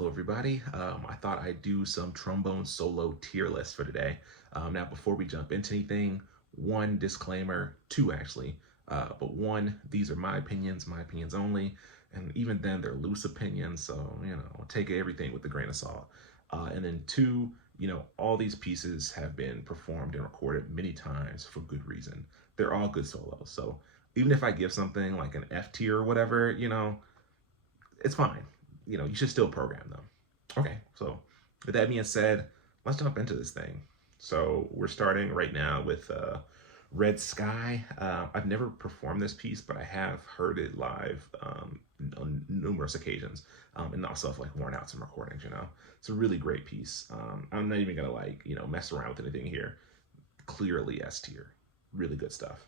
Hello, everybody. I thought I'd do some trombone solo tier list for today. Now, before we jump into anything, one disclaimer, two actually, but one, these are my opinions only, and even then they're loose opinions, so, take everything with a grain of salt. And then two, all these pieces have been performed and recorded many times for good reason. They're all good solos, so even if I give something like an F tier or whatever, it's fine. You should still program them. Okay, so with that being said, let's jump into this thing. So we're starting right now with Red Sky. I've never performed this piece, but I have heard it live on numerous occasions, and also have worn out some recordings. It's a really great piece. I'm not even gonna mess around with anything here. Clearly S tier, really good stuff.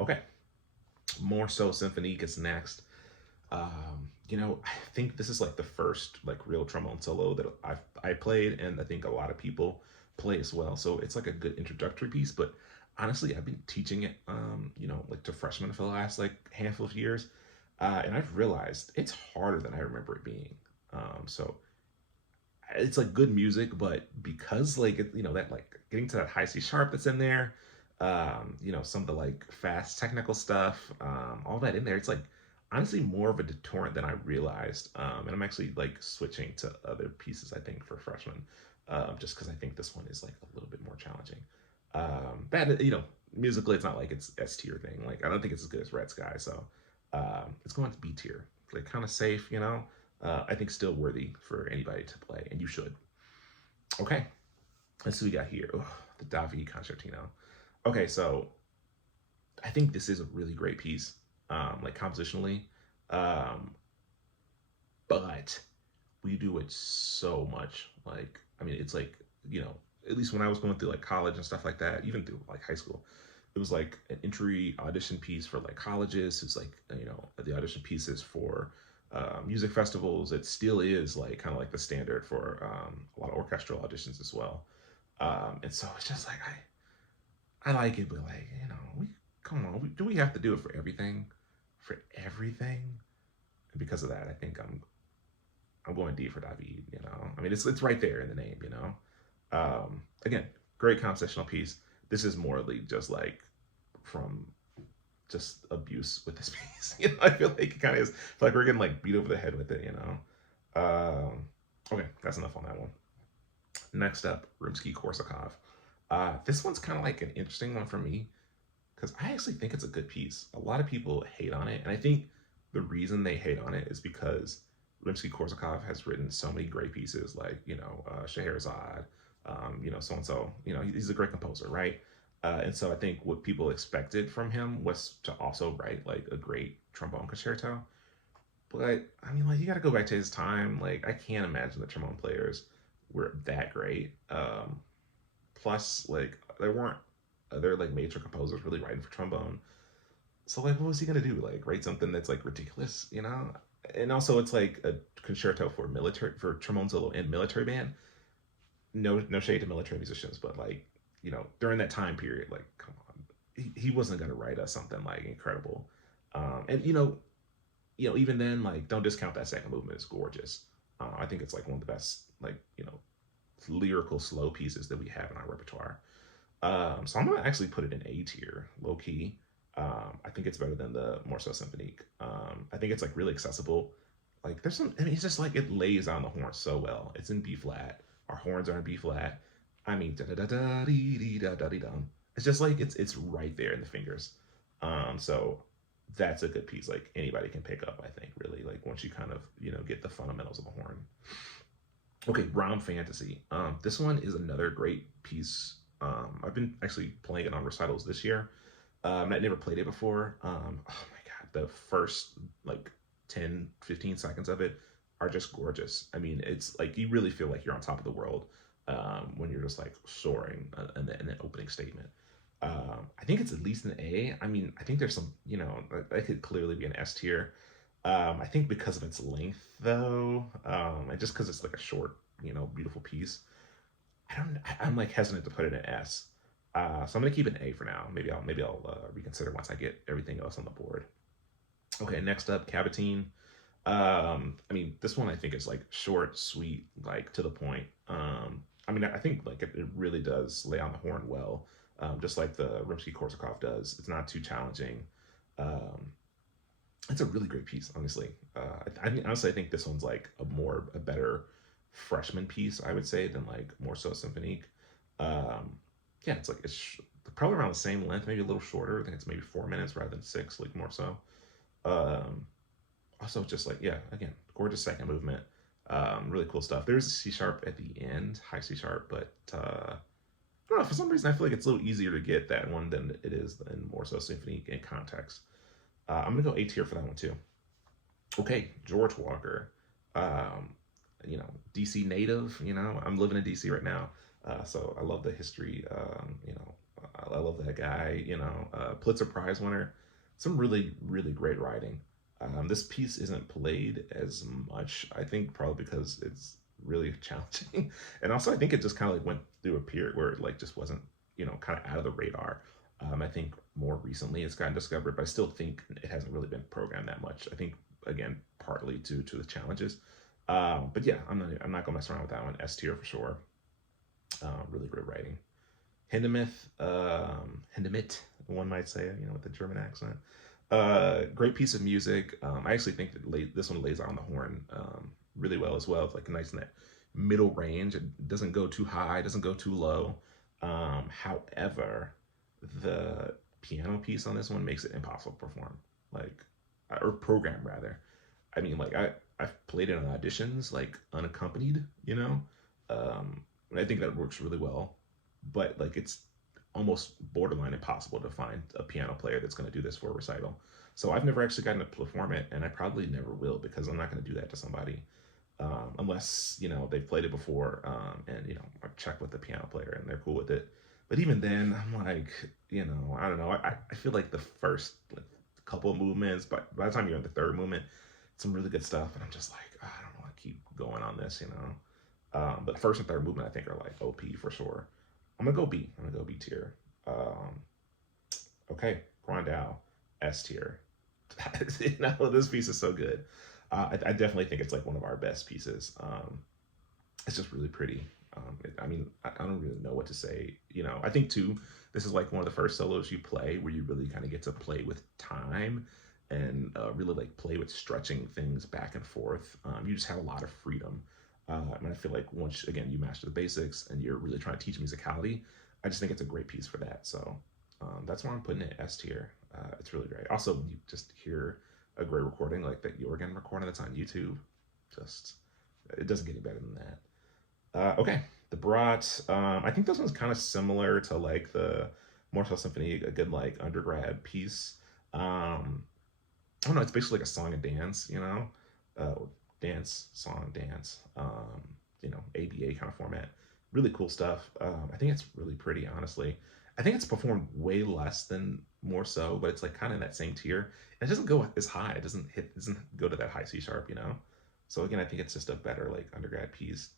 Okay, Morceau Symphonique is next. I think this is the first real trombone solo that I played, and I think a lot of people play as well. So it's a good introductory piece. But honestly, I've been teaching it, to freshmen for the last handful of years, and I've realized it's harder than I remember it being. So it's good music, but because that getting to that high C sharp that's in there, some of the fast technical stuff, all that in there, it's honestly more of a deterrent than I realized. And I'm actually switching to other pieces, I think, for freshmen, just because I think this one is a little bit more challenging. Musically, it's not it's S tier thing. I don't think it's as good as Red Sky, so it's going to B tier. Kind of safe, I think still worthy for anybody to play, and you should. Okay, let's see what we got here. Oh, the David Concertino. Okay, so I think this is a really great piece. Compositionally, but we do it so much. It's at least when I was going through college and stuff like that, even through high school, it was an entry audition piece for colleges. It's the audition pieces for music festivals. It still is kind of the standard for a lot of orchestral auditions as well. And so it's just I like it, but come on, do we have to do it for everything? For everything? And because of that, I think I'm going D for David. It's right there in the name. Again, great compositional piece. This is morally just from just abuse with this piece. I feel it kind of is. We're getting beat over the head with it. Okay, that's enough on that one. Next up, Rimsky-Korsakov. This one's kind of an interesting one for me, because I actually think it's a good piece. A lot of people hate on it, and I think the reason they hate on it is because Rimsky-Korsakov has written so many great pieces, Scheherazade, so-and-so. He's a great composer, right? And so I think what people expected from him was to also write a great trombone concerto. But you got to go back to his time. I can't imagine the trombone players were that great. Plus, there weren't other major composers really writing for trombone. So what was he gonna do? Write something that's ridiculous, And also it's a concerto for trombone solo and military band. No shade to military musicians, but during that time period, come on, he wasn't gonna write us something incredible. And even then, don't discount that second movement. It's gorgeous. I think it's one of the best lyrical slow pieces that we have in our repertoire. So I'm gonna actually put it in A tier, low key. I think it's better than the Morceau Symphonique. I think it's really accessible. There's some, it's just it lays on the horns so well. It's in B flat. Our horns are in B flat. Da da da da dee da da dee dum. It's just it's right there in the fingers. So that's a good piece. Anybody can pick up, I think, really. Once you kind of get the fundamentals of a horn. Okay, Brandt Fantasy. This one is another great piece. I've been actually playing it on recitals this year. I never played it before. Oh my God, the first 10, 15 seconds of it are just gorgeous. It's you really feel you're on top of the world when you're just soaring in the opening statement. I think it's at least an A. I think there's some, that could clearly be an S tier. I think because of its length though, and just because it's a short, beautiful piece, I'm hesitant to put it in S. So I'm gonna keep it an A for now. Maybe I'll reconsider once I get everything else on the board. Okay, next up, Cavatine. I mean, this one I think is like short, sweet, like to the point. I mean, I think like it really does lay on the horn well, just like the Rimsky-Korsakov does. It's not too challenging. Um, it's a really great piece, honestly. Honestly, I think this one's like a better freshman piece, I would say, than like Morceau Symphonique. Um, yeah, it's like probably around the same length, maybe a little shorter. I think it's maybe 4 minutes rather than six, like Morceau. Um, Also, just like yeah, again, gorgeous second movement. Really cool stuff. There's a C sharp at the end, high C sharp, but I don't know. For some reason, I feel like it's a little easier to get that one than it is in Morceau Symphonique in context. I'm gonna go A tier for that one too. Okay, George Walker. Um, DC native. I'm living in DC right now, so I love the history. I love that guy. Pulitzer Prize winner. Some really, really great writing. This piece isn't played as much, I think, probably because it's really challenging, and also I think it just kind of like went through a period where it like just wasn't, kind of out of the radar. I think more recently it's gotten discovered, but I still think it hasn't really been programmed that much. I think again partly due to the challenges. But yeah, I'm not gonna mess around with that one. S tier for sure. Really great writing. Hindemith, one might say, with the German accent. Great piece of music. I actually think that this one lays on the horn really well as well. It's like a nice in that middle range. It doesn't go too high, it doesn't go too low. However, the piano piece on this one makes it impossible to perform, like or program rather. I mean, like I've played it on auditions, like unaccompanied, and I think that works really well. But like it's almost borderline impossible to find a piano player that's going to do this for a recital. So I've never actually gotten to perform it, and I probably never will because I'm not going to do that to somebody unless they've played it before and I've checked with the piano player and they're cool with it. But even then, I'm like, I don't know. I feel like the first like, couple of movements, but by the time you're in the third movement, some really good stuff, and I'm just like, "Oh, I don't want to keep going on this. But first and third movement, I think, are like OP for sure. I'm gonna go B. I'm gonna go B tier. Um, okay, Grondahl, S tier. This piece is so good. I definitely think it's like one of our best pieces. It's just really pretty. I mean, I don't really know what to say. I think too, this is like one of the first solos you play where you really kind of get to play with time and really like play with stretching things back and forth. You just have a lot of freedom. And I feel like once again you master the basics and you're really trying to teach musicality, I just think it's a great piece for that. So that's why I'm putting it S tier. It's really great. Also, when you just hear a great recording like that Jorgen recording that's on YouTube, just it doesn't get any better than that. Okay, the Brat. I think this one's kind of similar to like the Morceau Symphony, a good like undergrad piece. I don't know. It's basically like a song and dance, uh, dance song dance. ABA kind of format. Really cool stuff. I think it's really pretty, honestly. I think it's performed way less than Morceau, but it's like kind of in that same tier. And it doesn't go as high. It doesn't go to that high C sharp. So again, I think it's just a better like undergrad piece.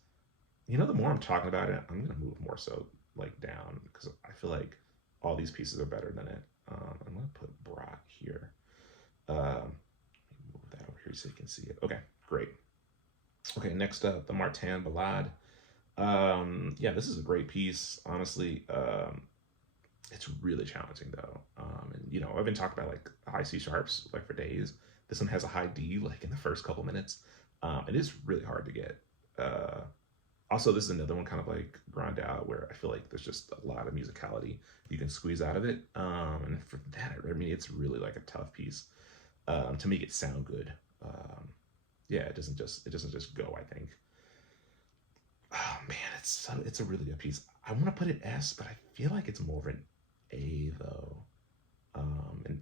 The more I'm talking about it, I'm gonna move more so like down because I feel like all these pieces are better than it. I'm gonna put Brat here. Move that over here so you can see it. Okay, great. Okay, next up, the Martin Ballade. Yeah, this is a great piece. Honestly, it's really challenging though. And I've been talking about like high C sharps like for days. This one has a high D like in the first couple minutes. It is really hard to get. Also, this is another one kind of like Grondahl where I feel like there's just a lot of musicality you can squeeze out of it. And for that, I mean, it's really like a tough piece to make it sound good. Um, yeah, it doesn't just go. I think. Oh man, it's a really good piece. I want to put it S, but I feel like it's more of an A though.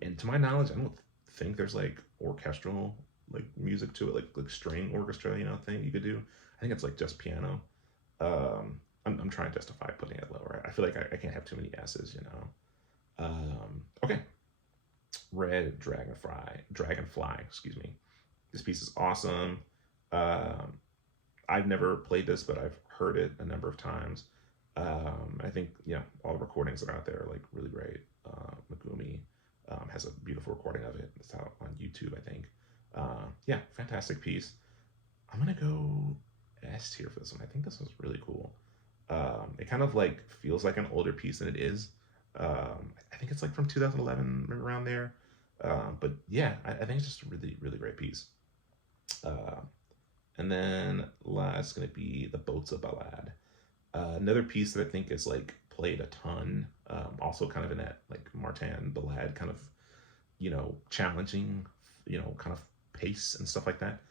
And to my knowledge, I don't think there's like orchestral like music to it, like string orchestra, thing you could do. I think it's like just piano. I'm trying to justify putting it lower. I feel like I can't have too many S's. Okay, Red Dragonfly. Excuse me. This piece is awesome. Um, I've never played this, but I've heard it a number of times. I think all the recordings that are out there are like really great. Megumi has a beautiful recording of it. It's out on YouTube, I think. Yeah, fantastic piece. I'm gonna go S tier for this one. I think this was really cool. It kind of like feels like an older piece than it is. I think it's like from 2011, around there. But yeah, I think it's just a really, really great piece. Uh, and then last gonna be the Bozza Ballade. Another piece that I think is like played a ton. Also kind of in that like Martin Ballade kind of, challenging, kind of pace and stuff like that.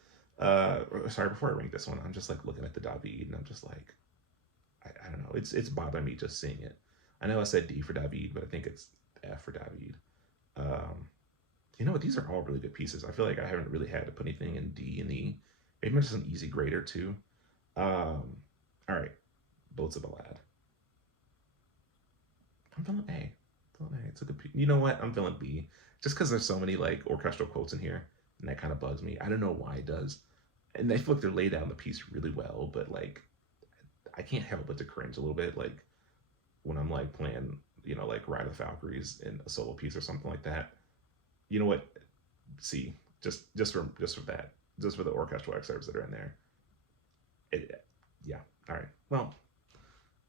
Sorry, before I rank this one, I'm just like looking at the David and I'm just like, I don't know. It's bothering me just seeing it. I know I said D for David, but I think it's F for David. Um, you know what? These are all really good pieces. I feel like I haven't really had to put anything in D and E. Maybe just an easy grade or two. Um, all right, Boats of Ballad. I'm feeling A. It's a good piece. You know what? I'm feeling B. Just because there's so many like orchestral quotes in here, and that kind of bugs me. I don't know why it does. And I feel like they're laid out in the piece really well, but like I can't help but to cringe a little bit. Like when I'm like playing, like Ride of the Valkyries in a solo piece or something like that. You know what? See, just for that, just for the orchestral excerpts that are in there. Yeah. All right. Well,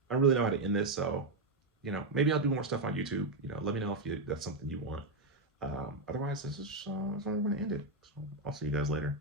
I don't really know how to end this, so maybe I'll do more stuff on YouTube. Let me know if that's something you want. Otherwise, this is where I'm going to end it. So I'll see you guys later.